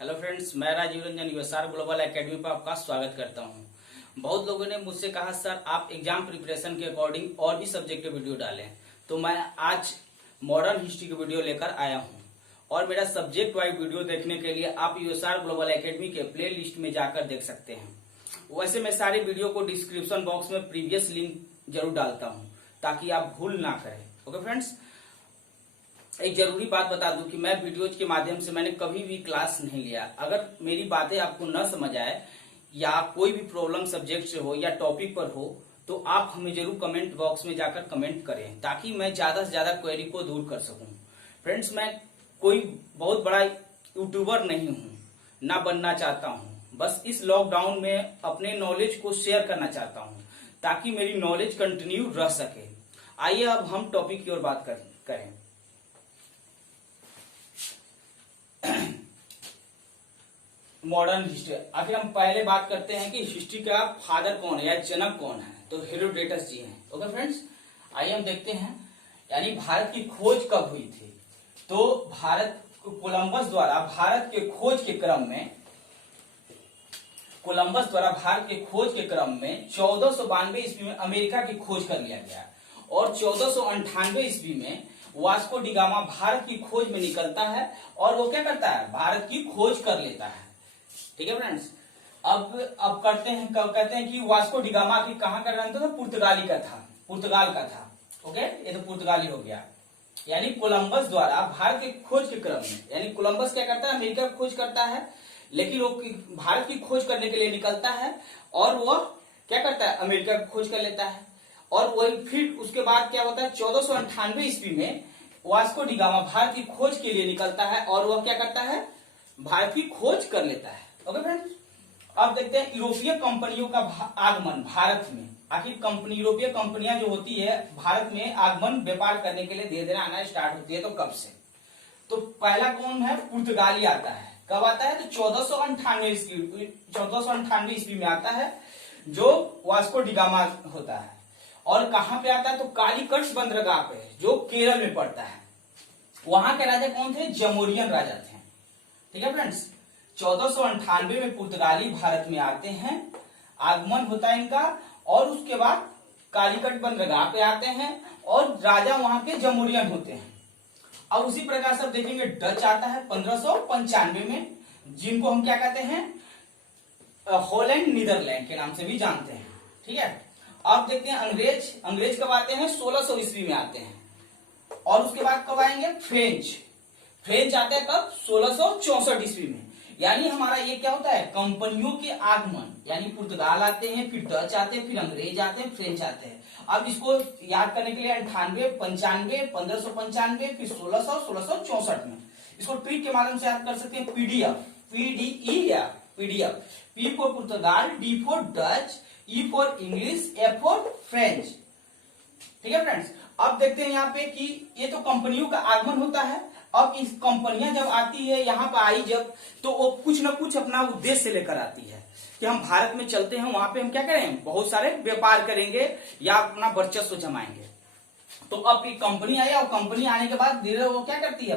Hello friends, मैं Rajeev Ranjan USR global academy पर आपका स्वागत करता हूं। बहुत लोगों ने मुझसे कहा सर आप एग्जाम प्रिपरेशन के अकॉर्डिंग और भी सब्जेक्ट के वीडियो डालें, तो मैं आज मॉडर्न हिस्ट्री की वीडियो लेकर आया हूं। और मेरा सब्जेक्ट वाइज वीडियो देखने के लिए आप यूएसआर ग्लोबल एकेडमी के प्ले लिस्ट में जाकर देख सकते हैं। वैसे मैं सारे वीडियो को डिस्क्रिप्शन बॉक्स में प्रीवियस लिंक जरूर डालता हूँ ताकि आप भूल ना करें। ओके फ्रेंड्स, एक जरूरी बात बता दूं कि मैं वीडियोज के माध्यम से मैंने कभी भी क्लास नहीं लिया। अगर मेरी बातें आपको न समझ आए या कोई भी प्रॉब्लम सब्जेक्ट से हो या टॉपिक पर हो तो आप हमें जरूर कमेंट बॉक्स में जाकर कमेंट करें ताकि मैं ज्यादा से ज्यादा क्वेरी को दूर कर सकूं। फ्रेंड्स, मैं कोई बहुत बड़ा यूट्यूबर नहीं हूं, ना बनना चाहता हूं। बस इस लॉकडाउन में अपने नॉलेज को शेयर करना चाहता हूं ताकि मेरी नॉलेज कंटिन्यू रह सके। आइए अब हम टॉपिक की ओर बात करें। Modern history. आखिर हम पहले बात करते हैं कि हिस्ट्री का फादर कौन है या जनक कौन है, तो हेरोडोटस जी हैं। ओके फ्रेंड्स, आइए हम देखते हैं यानी भारत की खोज कब हुई थी। तो कोलंबस द्वारा भारत के खोज के क्रम में 1492 ईस्वी में अमेरिका की खोज कर लिया गया और 1498 ईस्वी में वास्को डी गामा भारत की खोज में निकलता है और वो क्या करता है, भारत की खोज कर लेता है। ठीक है फ्रेंड्स, अब कहते हैं कि वास्को डी गामा की कहां का रहा था, पुर्तगाल का था। ओके, ये तो पुर्तगाली हो गया। यानी कोलंबस द्वारा भारत के खोज के क्रम में, यानी कोलंबस क्या करता है, अमेरिका की खोज करता है, लेकिन वो भारत की खोज करने के लिए निकलता है और वो क्या करता है, अमेरिका की खोज कर लेता है। और वही फिर उसके बाद क्या होता है, 1498 ईस्वी में वास्को डी गामा भारत की खोज के लिए निकलता है और वह क्या करता है, भारत की खोज कर लेता है। ओके फ्रेंड्स, अब देखते हैं यूरोपीय कंपनियों का आगमन भारत में। आखिर यूरोपीय कंपनियां जो होती है भारत में आगमन व्यापार करने के लिए धीरे धीरे आना स्टार्ट होती है, तो कब से? तो पहला कौन है, पुर्तगाली आता है। कब आता है, तो 1498 ईस्वी में आता है, जो वास्को डी गामा होता है। और कहां पे आता है, तो कालीकट बंदरगाह पे, जो केरल में पड़ता है। वहां के राजा कौन थे, जमोरियन राजा थे। ठीक है फ्रेंड्स, 1498 में पुर्तगाली भारत में आते हैं, आगमन होता है इनका, और उसके बाद कालीकट बंदरगाह पे आते हैं और राजा वहां के जमोरियन होते हैं। अब उसी प्रकार से देखेंगे डच आता है 1595 में, जिनको हम क्या कहते हैं, हॉलैंड नीदरलैंड के नाम से भी जानते हैं। ठीक है, अब देखते हैं अंग्रेज कब आते हैं, 1600 ईस्वी में आते हैं। और उसके बाद कब आएंगे, फ्रेंच आते हैं कब, 1664 ईस्वी में। यानी हमारा ये क्या होता है, कंपनियों के आगमन, यानी पुर्तगाल आते हैं, फिर डच आते हैं, फिर अंग्रेज आते हैं, फ्रेंच आते हैं। अब इसको याद करने के लिए 98, 95, 1595, फिर 1600, 1664 में इसको ट्रिक के माध्यम से याद कर सकते हैं। PDF, P for Portugal, D for Dutch, E for English, F for French. ठीक है फ्रेंड्स, अब देखते हैं यहाँ पे कि ये तो कंपनियों का आगमन होता है। अब इस कंपनियां जब आती है यहाँ पर आई जब, तो वो कुछ ना कुछ अपना उद्देश्य लेकर आती है कि हम भारत में चलते हैं, वहां पे हम क्या करें, बहुत सारे व्यापार करेंगे या अपना वर्चस्व जमाएंगे। तो अब एक कंपनी आई और कंपनी आने के बाद धीरे वो क्या करती है,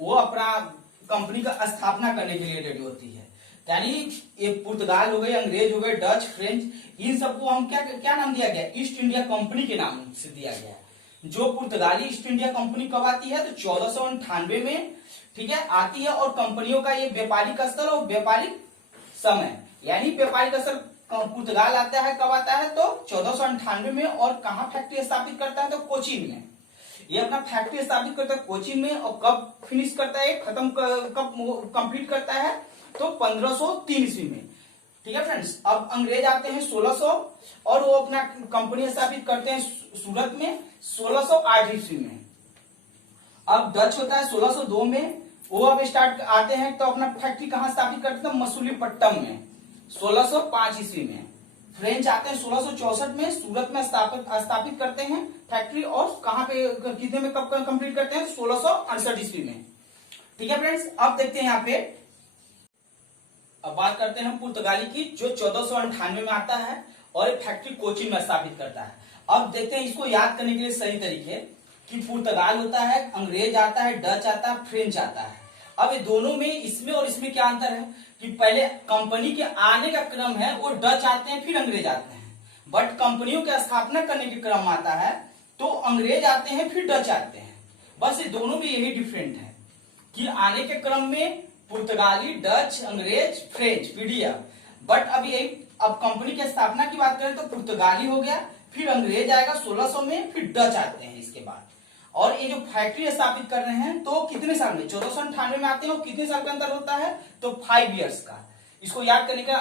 वो अपना कंपनी का स्थापना करने के लिए रेडी होती है। यानी ये पुर्तगाल हो गए, अंग्रेज हो गए, डच, फ्रेंच, इन सबको हम क्या नाम दिया गया, ईस्ट इंडिया कंपनी के नाम से दिया गया। जो पुर्तगाली ईस्ट इंडिया कंपनी कब आती है, तो 1498 में, ठीक है, आती है। और कंपनियों का ये व्यापारिक स्तर और व्यापारिक समय, यानी व्यापारिक स्तर पुर्तगाल आता है, कब आता है, तो 1498 में। और कहा फैक्ट्री स्थापित करता है, तो कोचीन में। ये अपना फैक्ट्री स्थापित करता है कोचीन में। और कब फिनिश करता है, कब कंप्लीट करता है, तो 1503 ईस्वी में। ठीक है फ्रेंड्स, अब अंग्रेज आते हैं 1600 और वो अपना कंपनी स्थापित करते हैं सूरत में 1608 ईस्वी में। अब डच होता है 1602 में, वो अब स्टार्ट आते हैं, तो अपना फैक्ट्री कहां स्थापित करते हैं, मसूलीपट्टनम में 1605 ईस्वी में। फ्रेंच आते हैं 1664 में, सूरत में स्थापित करते हैं फैक्ट्री। और कहां पे, कितने में, कब कंप्लीट करते हैं, 1668 ईस्वी में। ठीक है फ्रेंड्स, अब देखते हैं यहाँ पे, अब बात करते हैं हम पुर्तगाली की, जो 1498 में आता है और एक फैक्ट्री कोचीन में स्थापित करता है। अब देखते हैं इसको याद करने के लिए सही तरीके कि पुर्तगाल होता है, अंग्रेज आता है, डच आता है, फ्रेंच आता है। अब ये दोनों में, इसमें और इसमें क्या अंतर है कि पहले कंपनी के आने का क्रम है वो डच आते हैं फिर अंग्रेज आते हैं, बट कंपनियों की स्थापना करने के क्रम आता है तो अंग्रेज आते हैं फिर डच आते हैं। बस ये दोनों में यही डिफरेंट है कि आने के क्रम में पुर्तगाली, डच, अंग्रेज, फ्रेंच, पीडीएफ, बट अब कंपनी की स्थापना की बात करें तो पुर्तगाली हो गया, फिर अंग्रेज आएगा 1600 में, फिर डच आते हैं इसके बाद। और ये जो फैक्ट्री स्थापित कर रहे हैं तो कितने साल में, 1498 में आते हैं, और कितने साल का अंतर होता है तो 5 इयर्स का। इसको याद करने का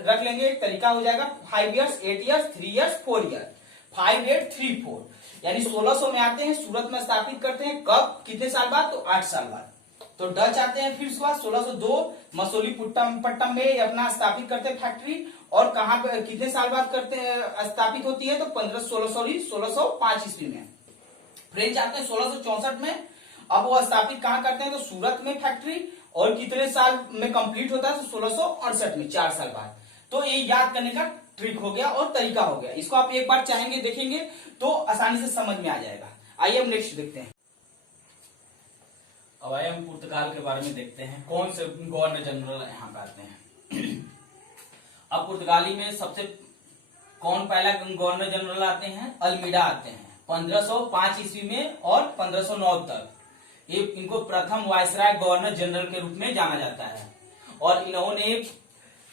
रख लेंगे, एक तरीका हो जाएगा 5 इयर्स, 8 इयर्स, 3 इयर्स, 4 ईयर, 5, 8, 3, 4, यानी 1600 में आते हैं, सूरत में स्थापित करते हैं, कब, कितने साल बाद तो 8 साल बाद। तो डच आते हैं फिर उसके बाद 1602 मसूलीपट्टनम में अपना स्थापित करते हैं फैक्ट्री, और कहां पे कितने साल बाद करते हैं स्थापित होती है तो 1605 ईस्वी में। फ्रेंच आते हैं 1664 में, अब वो स्थापित कहां करते हैं तो सूरत में फैक्ट्री, और कितने साल में कंप्लीट होता है तो 1668 में, 4 साल बाद। तो ये याद करने का ट्रिक हो गया और तरीका हो गया, इसको आप एक बार चाहेंगे देखेंगे तो आसानी से समझ में आ जाएगा। आइए हम नेक्स्ट देखते हैं। अब आइए हम पुर्तगाल के बारे में देखते हैं, कौन से गवर्नर जनरल यहाँ पे आते हैं। अब पुर्तगाली में सबसे कौन पहला गवर्नर जनरल आते हैं, अल्मीडा आते हैं 1505 ईस्वी में, और 1509 तक ये इनको प्रथम वायसराय गवर्नर जनरल के रूप में जाना जाता है। और इन्होंने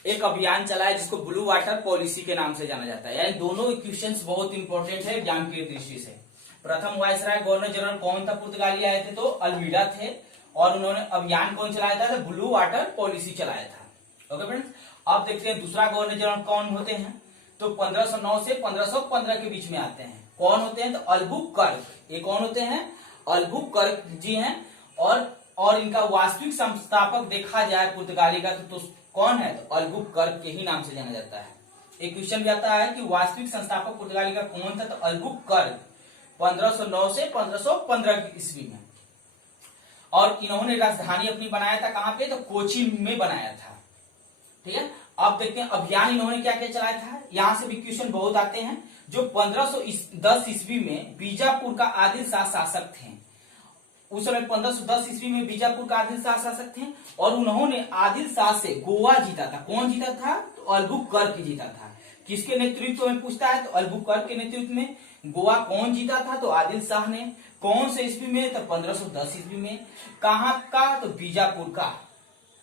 एक अभियान चलाया जिसको ब्लू वाटर पॉलिसी के नाम से जाना जाता है, यानी दोनों क्वेश्चंस बहुत इंपॉर्टेंट है ज्ञान की दृष्टि से। प्रथम वायसराय गवर्नर जनरल कौन था पुर्तगाली आए थे तो अल्मीडा थे, और उन्होंने अभियान कौन चलाया था, ब्लू वाटर पॉलिसी चलाया था। ओके फ्रेंड्स, अब देखते हैं दूसरा गवर्नर जनरल कौन होते हैं, तो 1509 से 1515 के बीच में आते हैं। कौन होते हैं तो अल्बुकर्क, ये कौन होते हैं, अल्बुकर्क जी हैं। और इनका वास्तविक संस्थापक देखा जाए पुर्तगाली का तो कौन है तो अल्बुकर्क के ही नाम से जाना जाता है। एक क्वेश्चन भी आता है कि वास्तविक संस्थापक पुर्तगाली का कौन था तो अल्बुकर्क, 1509 से 1515 ईस्वी में। और इन्होंने राजधानी अपनी बनाया था कहां पे तो कोचीन में बनाया था। ठीक है, अब देखते हैं अभियान इन्होंने क्या क्या चलाया था, यहां से भी क्वेश्चन बहुत आते हैं। जो 1510 ईस्वी में बीजापुर का आदिल शासक थे, उस समय 1510 ईस्वी में बीजापुर का आदिल शासक थे, और उन्होंने आदिल शाह से गोवा जीता था। कौन जीता था तो अल्बुकर्क जीता था। किसके नेतृत्व में पूछता है तो अल्बुकर्क के नेतृत्व में। गोवा कौन जीता था तो आदिल शाह ने। कौन से ईस्वी में तो 1510 ईस्वी में। कहां का तो बीजापुर का।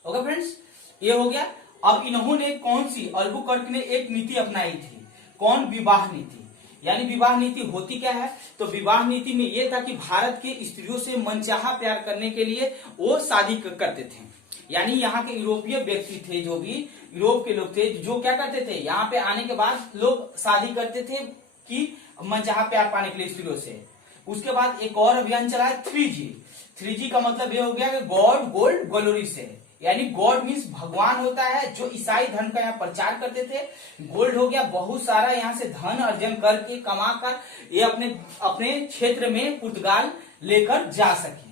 ओके फ्रेंड्स, ये हो गया। अब इन्होंने कौन सी, अल्बुकर्क ने एक नीति अपनाई थी, कौन, विवाह नीति। यानी विवाह नीति होती क्या है तो विवाह नीति में यह था कि भारत के स्त्रियों से मनचाहा प्यार करने के लिए वो शादी करते थे। यानी यहाँ के यूरोपीय व्यक्ति थे, जो भी यूरोप के लोग थे, जो क्या करते थे, यहाँ पे आने के बाद लोग शादी करते थे कि मनचाहा प्यार पाने के लिए स्त्रियों से। उसके बाद एक और अभियान चला है 3G। 3G का मतलब ये हो गया कि गॉड, गोल्ड, ग्लोरी से। यानी गॉड मीन्स भगवान होता है, जो ईसाई धर्म का यहाँ प्रचार करते थे। गोल्ड हो गया बहुत सारा यहाँ से धन अर्जन करके कमा कर ये अपने क्षेत्र में पुर्तगाल लेकर जा सके।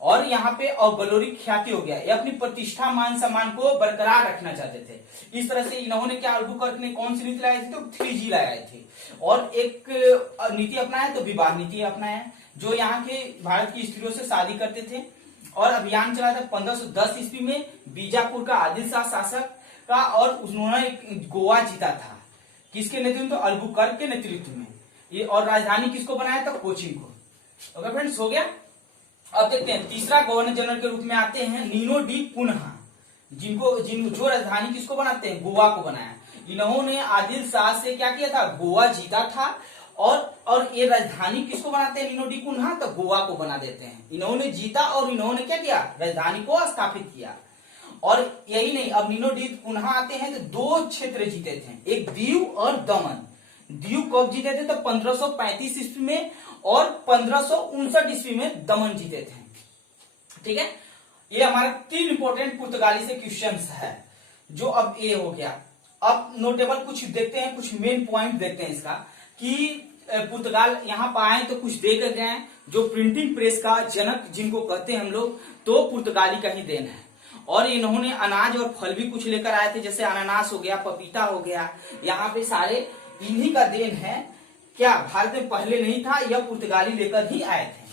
और यहाँ पे और ग्लोरी ख्याति हो गया, ये अपनी प्रतिष्ठा मान सम्मान को बरकरार रखना चाहते थे। इस तरह से इन्होंने क्या, अल्बुकर्क ने कौन सी नीति लाई थी तो 3G लगाई थी। और एक नीति अपनाया तो विवाह नीति अपनाया, जो यहाँ के भारत की स्त्रियों से शादी करते थे। और अभियान चला था 1510 ईस्वी में, बीजापुर का आदिल शाह शासक का, और उन्होंने गोवा जीता था। किसके नेतृत्व तो अल्बुकर्क के नेतृत्व में ये। और राजधानी किसको बनाया था, कोचीन को। ओके फ्रेंड्स, हो गया। अब देखते हैं तीसरा गवर्नर जनरल के रूप में आते हैं नीनो डी कुन्हा, जो राजधानी किसको बनाते हैं, गोवा को बनाया। इन्होंने आदिल शाह से क्या किया था, गोवा जीता था। और ये राजधानी किसको बनाते हैं, नीनो डी कुन्हा, तो गोवा को बना देते हैं। इन्होंने जीता और इन्होंने क्या किया, राजधानी को स्थापित किया। और यही नहीं, अब नीनो डी कुन्हा आते हैं तो 2 क्षेत्र जीते थे, एक दीव और दमन। दीव कब जीते थे तो 1535 ईस्वी में, और 1559 ईस्वी में दमन जीते थे। ठीक है, ये हमारे 3 इंपॉर्टेंट पुर्तगाली से क्वेश्चंस है, जो अब ये हो गया। अब नोटेबल कुछ देखते हैं, कुछ मेन पॉइंट देखते हैं इसका, कि पुर्तगाल यहाँ पर आए तो कुछ देख गए। जो प्रिंटिंग प्रेस का जनक जिनको कहते हैं हम लोग, तो पुर्तगाली का ही देन है। और इन्होंने अनाज और फल भी कुछ लेकर आए थे, जैसे अनानास हो गया, पपीता हो गया, यहाँ पे सारे इन्हीं का देन है। क्या भारत में पहले नहीं था, यह पुर्तगाली लेकर ही आए थे।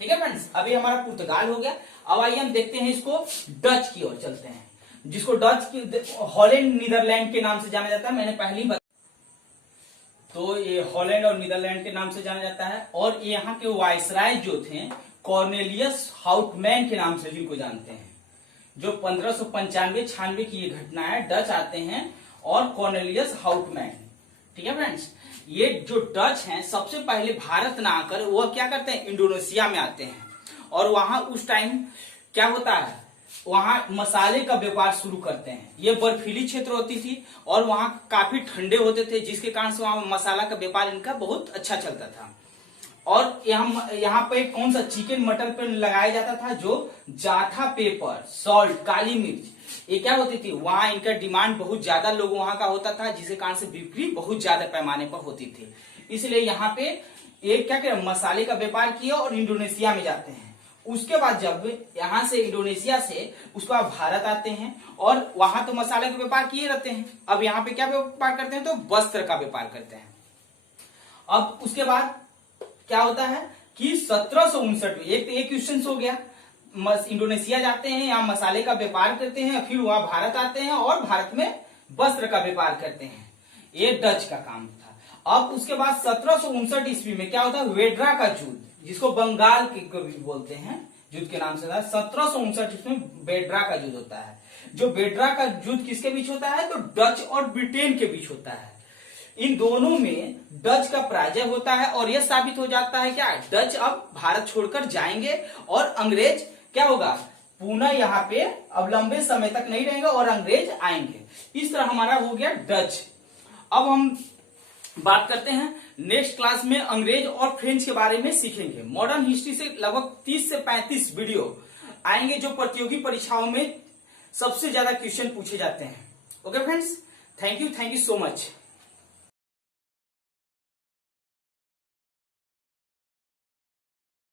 ठीक है फ्रेंड्स, अभी हमारा पुर्तगाल हो गया। अब आइए हम देखते हैं इसको डच की ओर चलते हैं, जिसको डच की हॉलैंड नीदरलैंड के नाम से जाना जाता है। मैंने पहले ही तो ये हॉलैंड और नीदरलैंड के नाम से जाना जाता है। और यहाँ के वायसराय जो थे कॉर्नेलियस हाउटमैन के नाम से जिनको जानते हैं, जो 1595-96 की ये घटना है। डच आते हैं और कॉर्नेलियस हाउटमैन, ठीक है फ्रेंड्स। ये जो डच हैं सबसे पहले भारत ना आकर वो क्या करते हैं, इंडोनेशिया में आते हैं। और वहां उस टाइम क्या होता है, वहां मसाले का व्यापार शुरू करते हैं। ये बर्फीली क्षेत्र होती थी और वहां काफी ठंडे होते थे, जिसके कारण से वहां मसाला का व्यापार इनका बहुत अच्छा चलता था। और यहाँ पे कौन सा चिकन मटन पे लगाया जाता था, जो जाथा पेपर, सॉल्ट, काली मिर्च, ये क्या होती थी, वहां इनका डिमांड बहुत ज्यादा लोगों वहां का होता था, जिसके कारण से बिक्री बहुत ज्यादा पैमाने पर होती थी। इसलिए यहाँ पे एक क्या करे, मसाले का व्यापार किया और इंडोनेशिया में जाते हैं। उसके बाद जब यहाँ से इंडोनेशिया से उसके बाद भारत आते हैं और वहां तो मसाले का व्यापार किए रहते हैं। अब यहाँ पे क्या व्यापार करते हैं, तो वस्त्र का व्यापार करते हैं। अब उसके बाद क्या होता है कि 1759 में एक क्वेश्चन हो गया, इंडोनेशिया जाते हैं, यहाँ मसाले का व्यापार करते हैं, फिर वहां भारत आते हैं और भारत में वस्त्र का व्यापार करते हैं। ये डच का काम था। अब उसके बाद 1759 ईस्वी में क्या होता है, वेड्रा का युद्ध, जिसको बंगाल के भी बोलते हैं, युद्ध के नाम से था। 1759 ईस्वी में वेड्रा का युद्ध होता है। जो वेड्रा का युद्ध किसके बीच होता है, तो डच और ब्रिटेन के बीच होता है। इन दोनों में डच का पराजय होता है और यह साबित हो जाता है क्या, डच अब भारत छोड़कर जाएंगे और अंग्रेज क्या होगा, पुनः यहाँ पे अब लंबे समय तक नहीं रहेंगे और अंग्रेज आएंगे। इस तरह हमारा हो गया डच। अब हम बात करते हैं नेक्स्ट क्लास में अंग्रेज और फ्रेंच के बारे में सीखेंगे। मॉडर्न हिस्ट्री से लगभग 30 से 35 वीडियो आएंगे जो प्रतियोगी परीक्षाओं में सबसे ज्यादा क्वेश्चन पूछे जाते हैं। Okay friends, thank you so much.